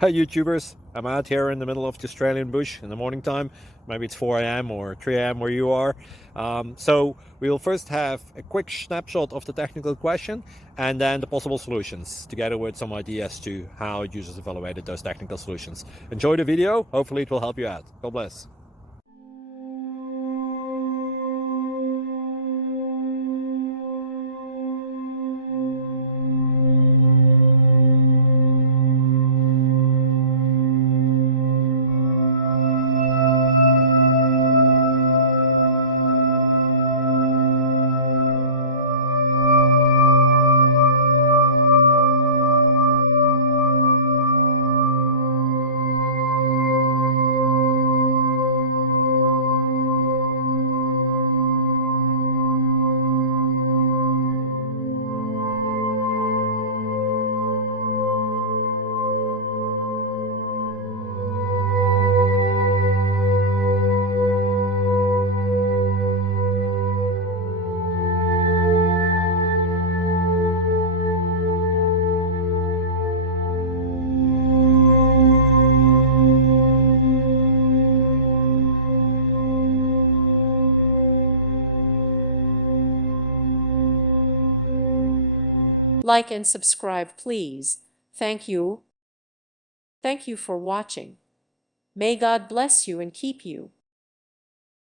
Hi YouTubers, I'm out here in the middle of the Australian bush in the morning time. Maybe it's 4 a.m. or 3 a.m. where you are. So we'll first have a quick snapshot of the technical question and then the possible solutions, together with some ideas to how users evaluated those technical solutions. Enjoy the video, hopefully it will help you out. God bless. Like and subscribe, please. Thank you. Thank you for watching. May God bless you and keep you.